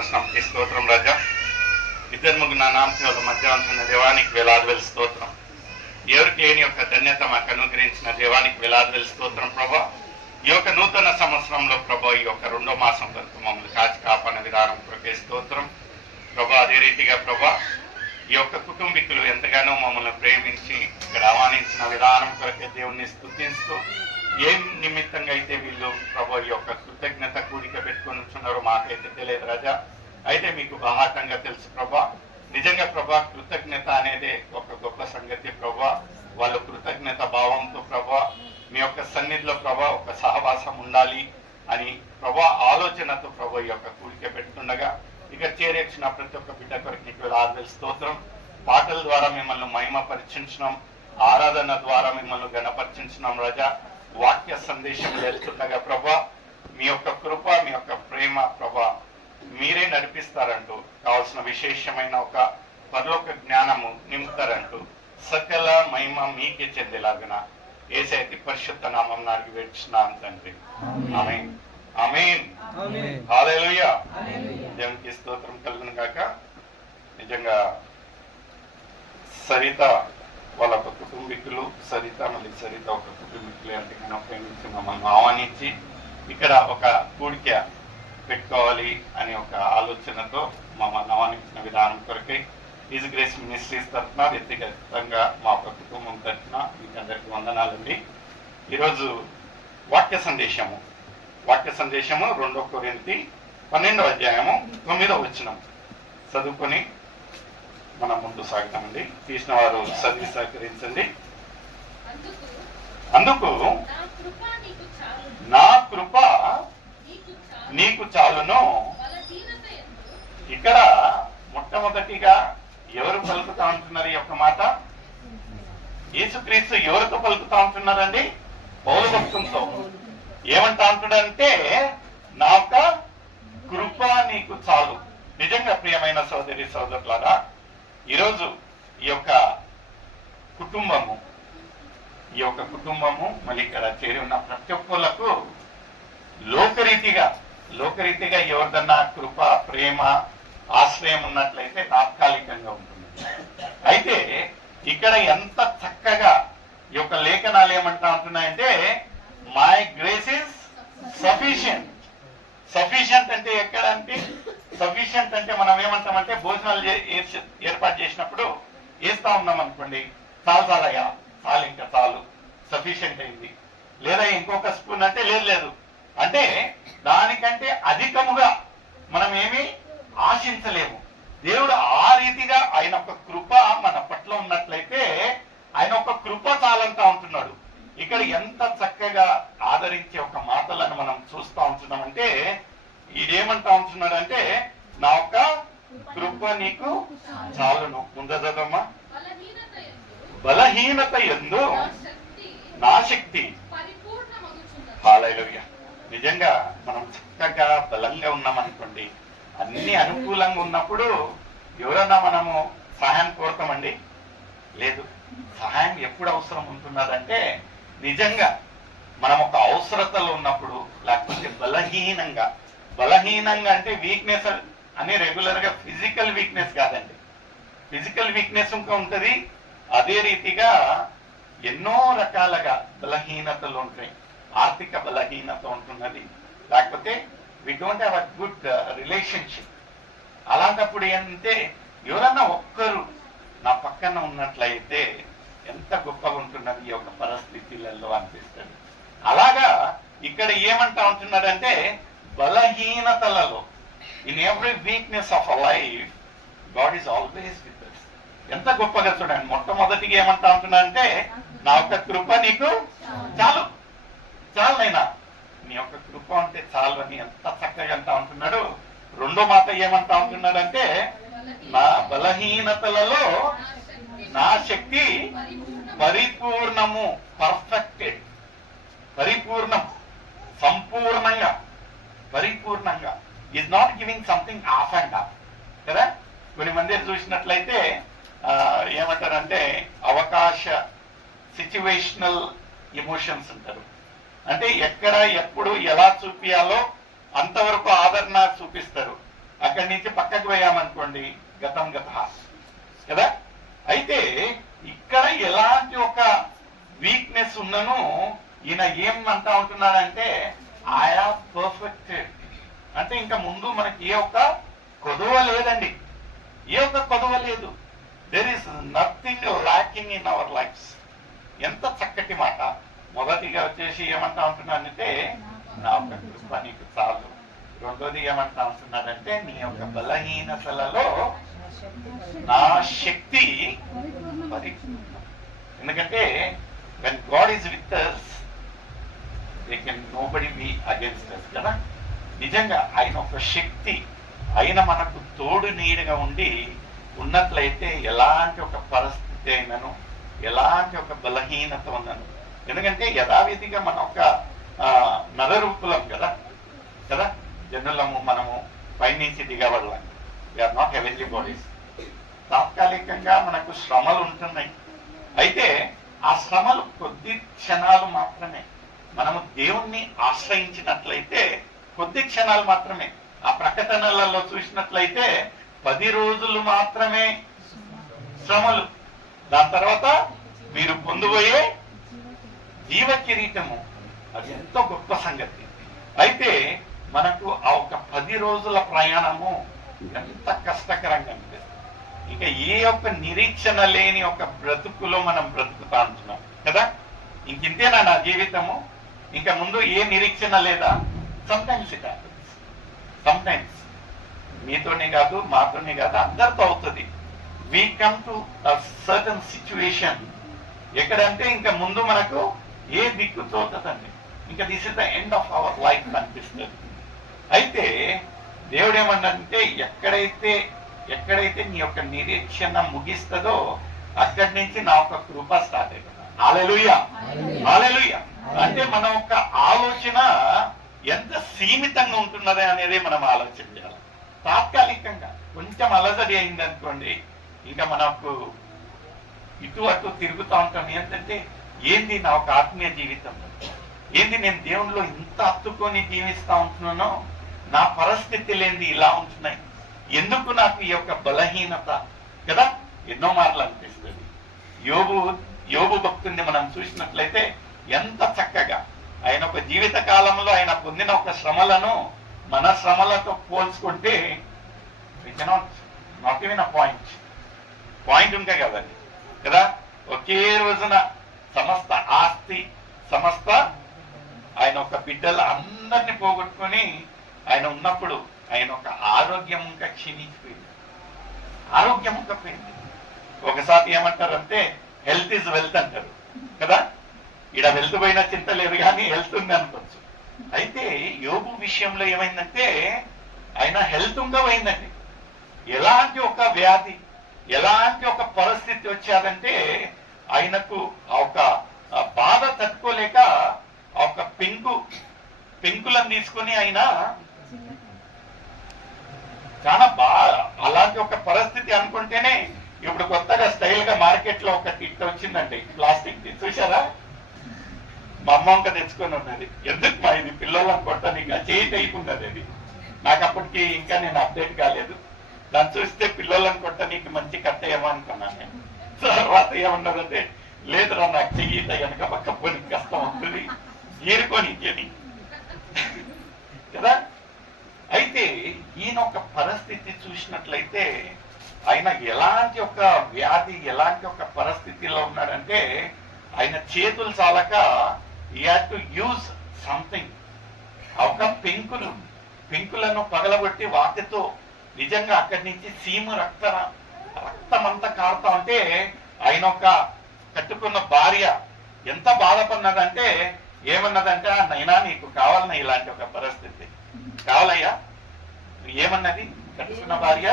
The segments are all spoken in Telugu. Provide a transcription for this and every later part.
కృష్ణకి స్తోత్రం రాజా. ఇద్దరు ముగ్గురు నా నామసేవల మధ్య ఉంచిన దేవానికి వేలాది స్తోత్రం. ఎవరికి ఏని యొక్క ధన్యత మాకు అనుగ్రహించిన దేవానికి వేలాది స్తోత్రం ప్రభా. ఈ యొక్క నూతన సంవత్సరంలో ప్రభా, ఈ యొక్క 2వ మాసం వరకు మమ్మల్ని కాచి కాపాడిన విధానం కొరకే స్తోత్రం ప్రభా. అదే రీతిగా ప్రభా, ఈ యొక్క కుటుంబీకులు ఎంతగానో మమ్మల్ని ప్రేమించి ఇక్కడ ఆహ్వానించిన విధానం కొరకే దేవుణ్ణి స్తుతిస్తూ, ఏం నిమిత్తంగా అయితే వీళ్ళు ప్రభా ఈ యొక్క కృతజ్ఞత కూడిక పెట్టుకొని ఉంటున్నారో మాకైతే తెలియదు రాజా. అయితే మీకు బాహాటంగా తెలుసు ప్రభా. నిజంగా ప్రభా, కృతజ్ఞత అనేది ఒక గొప్ప సంగతి ప్రభా. వాళ్ళు కృతజ్ఞత భావంతో ప్రభా మీ యొక్క సన్నిధిలో ప్రభా ఒక సహవాసం ఉండాలి అని ప్రభా ఆలోచనతో ప్రభా ఈ యొక్క కూడిక పెట్టుతుండగా ఇక చేరేసిన ప్రతి ఒక్క బిడ్డ కొరకు నీకు వేలాది స్తోత్రం. పాటల ద్వారా మిమ్మల్ని మహిమపరిచించడం, ఆరాధన ద్వారా మిమ్మల్ని గణపరిచించడం రాజా. వాక్య సందేశం వెళ్తుండగా ప్రభా మీ యొక్క కృప, మీ యొక్క ప్రేమ ప్రభా మీరే నడిపిస్తారంటూ, కావాల్సిన విశేషమైన ఒక పరలోక జ్ఞానము నింపుతారంటూ సకల మహిమ మీకే చెందేలాగిన యేసయ్య పరిశుద్ధ నామం నాకి వేడుచున్నాను తండ్రి. ఆమేన్ ఆమేన్ హల్లెలూయా. దేవునికి స్తోత్రం కలుగును గాక. నిజంగా సరిత వాళ్ళ ఒక కుటుంబీకులు, సరిత ఒక కుటుంబీకులు ఎంతగానో ప్రేమించి మమ్మల్ని ఆహ్వానించి ఇక్కడ ఒక కూడిక పెట్టుకోవాలి అనే ఒక ఆలోచనతో మమ్మల్ని ఆహ్వానించిన విధానం కొరకై ఈజ్ గ్రేస్ మినిస్ట్రీస్ తరఫున, వ్యక్తిగతంగా మా ఒక కుటుంబం తరఫున మీకు అందరికీ వందనాలండి. ఈరోజు వాక్య సందేశము 2 కొరింథీ 12వ అధ్యాయము 9వ వచనం చదువుకొని మనం ముందు సాగుతామండి. తీసిన వారు చదివి సహకరించండి. అందుకు నా కృప నీకు చాలును. ఇక్కడ మొట్టమొదటిగా ఎవరు పలుకుతా ఉంటున్నారు ఈ యొక్క మాట? యేసుక్రీస్తు ఎవరితో పలుకుతా ఉంటున్నారండి? పౌలు భక్తులతో. ఏమంటా ఉంటున్నాడంటే, నా యొక్క కృప నీకు చాలు. నిజంగా ప్రియమైన సోదరి సోదరులారా, ఈరోజు ఈ యొక్క కుటుంబము మళ్ళీ ఇక్కడ చేరి ఉన్న ప్రతి ఒక్కళ్ళకు లోకరీతిగా ఎవరిదన్నా కృప, ప్రేమ, ఆశ్రయం ఉన్నట్లయితే తాత్కాలికంగా ఉంటుంది. అయితే ఇక్కడ ఎంత చక్కగా ఈ యొక్క లేఖనాలు ఏమంటా ఉంటున్నాయంటే, మై గ్రేస్ ఇస్ సఫిషియంట్ అంటే ఎక్కడ అంటే, సఫిషియంట్ అంటే మనం ఏమంటామంటే, భోజనాలు ఏర్పాటు చేసినప్పుడు వేస్తా ఉన్నాం అనుకోండి, చాలయ్యా, చాలు, ఇంకా చాలు, సఫిషియంట్ అయింది. లేదా ఇంకొక స్పూన్ అంటే లేదు అంటే దానికంటే అధికముగా మనం ఏమీ ఆశించలేము. దేవుడు ఆ రీతిగా ఆయన ఒక కృప మన పట్ల ఉన్నట్లయితే ఆయన ఒక కృప చాలంటా ఉంటున్నాడు. ఇక్కడ ఎంత చక్కగా ఆదరించే ఒక మాటలను మనం చూస్తూ ఉంటున్నామంటే, ఇదేమంటా ఉంటున్నాడు అంటే, నా యొక్క కృప నీకు చాలును. ముందు చదవమ్మా. బలహీనత యందు నా శక్తి. హల్లెలూయా. నిజంగా మనం చక్కగా బలంగా ఉన్నామనుకోండి, అన్ని అనుకూలంగా ఉన్నప్పుడు ఎవరన్నా మనము సహాయం కోరుతామండి? లేదు. సహాయం ఎప్పుడు అవసరం ఉంటున్నదంటే, నిజంగా మనం ఒక అవసరతలో ఉన్నప్పుడు, లేకపోతే బలహీనంగా అంటే వీక్నెస్ అని రెగ్యులర్ గా ఫిజికల్ వీక్నెస్ కాదండి. ఫిజికల్ వీక్నెస్ ఇంకా ఉంటుంది. అదే రీతిగా ఎన్నో రకాలుగా బలహీనతలు ఉంటాయి. ఆర్థిక బలహీనత ఉంటున్నది, లేకపోతే we don't have a good relationship. అలాంటప్పుడు ఏంటంటే, ఎవరన్నా ఒక్కరు నా పక్కన ఉన్నట్లయితే ఎంత గొప్పగా ఉంటున్నది ఈ యొక్క పరిస్థితులలో అనిపిస్తుంది. అలాగా ఇక్కడ ఏమంటా ఉంటున్నాడంటే, బలహీనతలలో, in every weakness of a life God is always with us. ఎంత గొప్పగా చూడండి. మొట్టమొదటిగా ఏమంటా ఉంటున్నాడంటే, నా యొక్క కృప నీకు చాలైనా, నీ యొక్క కృప అంటే చాలు అని ఎంత చక్కగా అంటా ఉంటున్నాడు. రెండో మాట ఏమంటా ఉంటున్నాడంటే, నా బలహీనతలలో నా శక్తి పరిపూర్ణము, పర్ఫెక్టెడ్, పరిపూర్ణంగా is not giving something half and half కదా. కొన్ని మంది చూసినట్లయితే ఏమంటారంటే, అవకాశ సిచ్యువేషనల్ ఎమోషన్స్ అంటారు. అంటే ఎక్కడ ఎప్పుడు ఎలా చూపియాలో అంతవరకు ఆదరణ చూపిస్తారు. అక్కడి నుంచి పక్కకు పోయామనుకోండి గతం గత కదా. అయితే ఇక్కడ ఎలాంటి ఒక వీక్నెస్ ఉన్నను ఈయన ఏం అంటా ఉంటున్నాడంటే ఆయా పర్ఫెక్టెడ్, అంటే ఇంకా ముందు మనకి ఏ ఒక్క కొదవ లేదండి, ఏ ఒక్క కొదవ లేదు. There is nothing lacking in our lives. ఎంత చక్కటి మాట. మొదటిగా వచ్చేసి ఏమంటా ఉంటున్నానంటే నా యొక్క కృప నీకు చాలు. రెండోది ఏమంటా ఉంటున్నాడంటే నీ యొక్క బలహీనతలలో నా శక్తి పరిపూర్ణం. ఎందుకంటే when God is with us, they can nobody be against us కదా. నిజంగా ఆయన ఒక శక్తి, ఆయన మనకు తోడు నీడగా ఉండి ఉన్నట్లయితే ఎలాంటి ఒక పరిస్థితి అయినను, ఎలాంటి ఒక బలహీనత ఉన్నను. ఎందుకంటే యథావిధిగా మన ఒక నరరూపులం కదా కదా, జనులము మనము పైనుంచి దిగబడలేం. We are not heavenly bodies. తాత్కాలికంగా మనకు శ్రమలు ఉంటున్నాయి. అయితే ఆ శ్రమలు కొద్ది క్షణాలు మాత్రమే. మనము దేవుణ్ణి ఆశ్రయించినట్లయితే కొద్ది క్షణాలు మాత్రమే. ఆ ప్రకటనలలో చూసినట్లయితే 10 రోజులు మాత్రమే శ్రమలు. దాని తర్వాత మీరు పొందబోయే జీవ కిరీటము. అది ఎంతో గొప్ప సంగతి. అయితే మనకు ఆ ఒక 10 రోజుల ప్రయాణము ఎంత కష్టకరంగా అనిపిస్తుంది. ఇంకా ఏ ఒక్క నిరీక్షణ లేని ఒక బ్రతుకులో మనం బ్రతుకుతా ఉంటున్నాం కదా. ఇంకింతేనా నా జీవితము, ఇంకా ముందు ఏ నిరీక్షణ లేదా? Sometimes it happens. సమ్టైమ్స్ మీతోనే కాదు, మాతోనే కాదు, అందరితో అవుతుంది. We come to a certain situation ఎక్కడంటే ఇంకా ముందు మనకు ఏ దిక్కు తోచదండి. ఇంకా this is the end of our life అనిపిస్తుంది. అయితే దేవుడు ఏమన్నంటే ఎక్కడైతే నీ యొక్క నిరీక్షణ ముగిస్తుందో అక్కడి నుంచి నా ఒక కృప స్టార్ట్ అయిపోతుంది. హల్లెలూయా, హల్లెలూయా. అంటే మన యొక్క ఆలోచన ఎంత సీమితంగా ఉంటున్నది అనేది మనం ఆలోచన చేయాలి. తాత్కాలికంగా కొంచెం అలజడి అయింది అనుకోండి, ఇంకా మనకు ఇటు అటు తిరుగుతూ ఉంటాం. ఏంటంటే ఏంది నా ఒక ఆత్మీయ జీవితం, ఏంది నేను దేవునిలో ఇంత హత్తుకొని జీవిస్తా ఉంటున్నానో, నా పరిస్థితి లేనిది ఇలా ఉంటున్నాయి, ఎందుకు నాకు ఈ యొక్క బలహీనత కదా. ఎన్నో మార్లు అనిపిస్తుంది. యోబు భక్తుని మనం చూసినట్లయితే ఎంత చక్కగా ఆయన ఒక జీవిత కాలంలో ఆయన పొందిన ఒక శ్రమలను మన శ్రమలతో పోల్చుకుంటే నాట్ ఈవెన్ పాయింట్ ఇంకా కదండి కదా. ఒకే రోజున సమస్త ఆస్తి, సమస్త ఆయన ఒక బిడ్డలు అందరినీ పోగొట్టుకొని ఆయన ఉన్నప్పుడు ఆయన ఒక ఆరోగ్యం ఇంకా క్షీణించిపోయింది. ఆరోగ్యం ఇంకా పోయింది. ఒకసారి ఏమంటారంటే హెల్త్ ఈజ్ వెల్త్ అంటారు కదా. ఈడ వెల్త్ పోయినా చింత లేదు కానీ హెల్త్ ఉంది అనుకోవచ్చు. అయితే యోబు విషయంలో ఏమైందంటే ఆయన హెల్త్ ఇంకా పోయిందండి. ఎలాంటి ఒక వ్యాధి, ఎలాంటి ఒక పరిస్థితి వచ్చాదంటే ఆయనకు ఆ ఒక బాధ తట్టుకోలేక ఆ ఒక పెంకులను తీసుకొని ఆయన చాలా అలాంటి ఒక పరిస్థితి అనుకుంటేనే ఇప్పుడు కొత్తగా స్టైల్ గా మార్కెట్ లో ఒక టిట్ వచ్చిందండి, ప్లాస్టిక్ ది. చూసారా? మా అమ్మ ఇంకా తెచ్చుకొని ఉన్నది. ఎందుకు మా ఇది పిల్లలను కొట్టడానికి చేయి అయిపోతుంది అది. నాకు అప్పటికి ఇంకా నేను అప్డేట్ కాలేదు. దాన్ని చూస్తే పిల్లలను కొట్టడానికి మంచి కట్టేయమో అనుకున్నాను నేను. తర్వాత ఏమన్నదంటే లేదురా నాకు చెయ్యి కనుక పక్క పోనీ కష్టం అవుతుంది ఏరుకొని కదా. అయితే ఈయన ఒక పరిస్థితి చూసినట్లయితే ఆయన ఎలాంటి ఒక వ్యాధి, ఎలాంటి ఒక పరిస్థితిలో ఉన్నాడంటే ఆయన చేతులు చాలక he had to use something. ఒక పెంకులను పగలగొట్టి వాటితో నిజంగా అక్కడి నుంచి సీము రక్తం అంతా కారుతా ఉంటే ఆయన ఒక కట్టుకున్న భార్య ఎంత బాధపడినదంటే ఏమన్నదంటే నైనా నీకు కావాలన్నా ఇలాంటి ఒక పరిస్థితి కావాలయ్యా. ఏమన్నది కట్టుకున్న భార్య?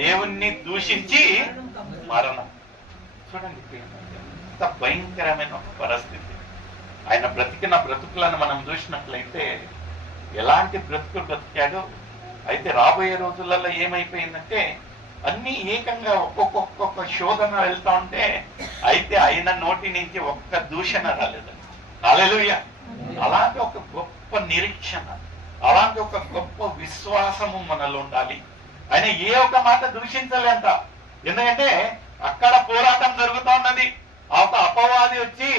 దేవుణ్ణి దూషించి మరణం. చూడండి ఎంత భయంకరమైన ఒక పరిస్థితి. ఆయన బ్రతికిన బ్రతుకులను మనం చూసినట్లయితే ఎలాంటి బ్రతుకులు బ్రతికాడో. అయితే రాబోయే రోజులలో ఏమైపోయిందంటే అన్ని ఏకంగా ఒక్కొక్క శోధన వెళ్తా ఉంటే అయితే ఆయన నోటి నుంచి ఒక్క దూషణ రాలేదండి. హల్లెలూయా. అలాగే ఒక గొప్ప నిరీక్షణ, అలాంటి ఒక గొప్ప విశ్వాసము మనలో ఉండాలి. ఆయన ఏ ఒక్క మాట దూషించలేంట. ఎందుకంటే అక్కడ పోరాటం జరుగుతూ ఉన్నది. ఆ ఒక అపవాది వచ్చి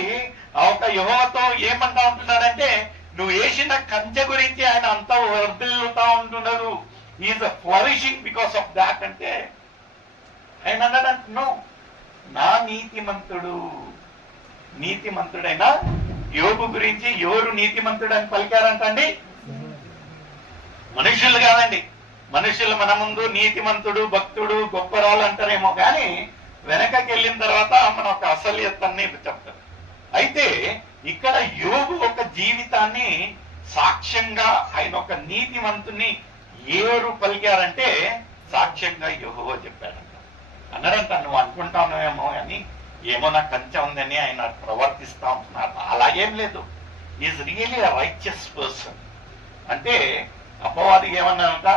ఆ ఒక యెహోవాతో ఏమంటా ఉంటున్నాడంటే, నువ్వు వేసిన కంచె గురించి ఆయన అంతా వర్ధిల్లుతా ఉంటున్నారు. Is flourishing because of that. అంటే ఆయన అన్నాడంటున్నా, నా నీతిమంతుడైన యోబు గురించి ఎవరు నీతిమంతుడు అని పలికారంట అండి? మనుషులు కాదండి. మనుషులు మన ముందు నీతిమంతుడు, భక్తుడు, గొప్పరాలు అంటారేమో కానీ వెనకకి వెళ్ళిన తర్వాత మన ఒక అసలియత్తాన్ని చెప్తారు. అయితే ఇక్కడ యోబు ఒక జీవితాన్ని సాక్ష్యంగా ఆయన ఒక నీతిమంతుని ఎవరు పలికారంటే సాక్ష్యంగా యెహోవా చెప్పాడంట. అన్నాడంట, నువ్వు అనుకుంటానేమో అని, ఏమో నాకు కంచె ఉందని ఆయన ప్రవర్తిస్తా ఉంటున్నారు. అలాగేం లేదు. Is really a righteous person. అంటే అపవాది ఏమన్నానంట,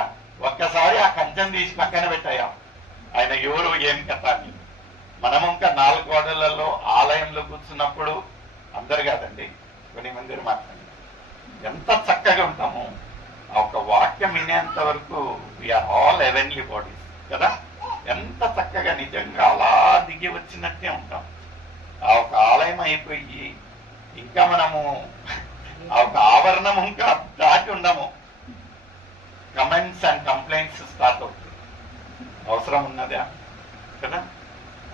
ఒక్కసారి ఆ కంచెను తీసి పక్కన పెట్టాయా ఆయన ఎవరు ఏం కథ అని. మనం ఇంకా 4 గోడలలో ఆలయంలో కూర్చున్నప్పుడు అందరు కాదండి, కొన్ని మంది మాత్రమే ఎంత చక్కగా ఉంటాము. ఆ ఒక వాక్యం వినేంత వరకు వీఆర్ ఆల్ హెవెన్లీ బాడీస్ కదా. ఎంత చక్కగా నిజంగా అలా దిగి వచ్చినట్టే ఉంటాం. ఆ ఒక ఆలయం అయిపోయి ఇంకా మనము ఆ ఒక ఆవరణం ఇంకా దాటి ఉండము. కమెంట్స్ అండ్ కంప్లైంట్స్ స్టార్ట్ అవుతుంది. అవసరం ఉన్నదా కదా.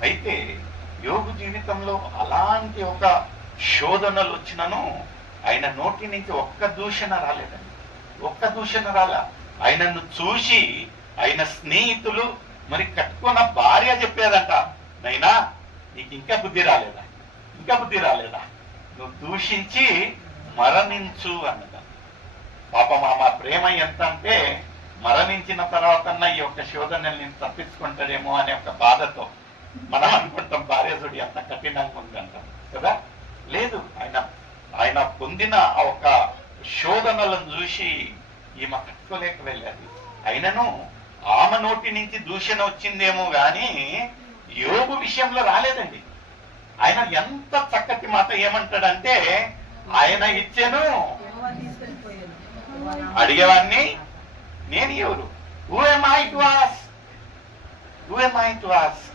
అయితే యోగు జీవితంలో అలాంటి ఒక శోధనలు వచ్చినను ఆయన నోటి నుంచి ఒక్క దూషణ రాలేదండి. ఒక్క దూషణ రాలా. ఆయనను చూసి ఆయన స్నేహితులు మరి కట్టుకున్న భార్య చెప్పేదంట, నైనా నీకు ఇంకా బుద్ధి రాలేదా, నువ్వు దూషించి మరణించు అన్నద. పాపం మా ప్రేమ ఎంత అంటే మరణించిన తర్వాత ఈ యొక్క శోధనల్ని తప్పించుకుంటాడేమో అనే ఒక బాధతో మనం అనుకుంటాం భార్యసుడి ఎంత కఠినంగా ఉందంటాం కదా. లేదు, ఆయన పొందిన ఆ ఒక శోధనలను చూసి ఈమె కట్టుకోలేక వెళ్ళాలి. అయినను ఆమె నోటి నుంచి దూషణ వచ్చిందేమో గాని యోబు విషయంలో రాలేదండి. ఆయన ఎంత చక్కటి మాట ఏమంటాడంటే, ఆయన ఇచ్చాను అడిగేవాడిని నేను ఎవరు, who am I to ask?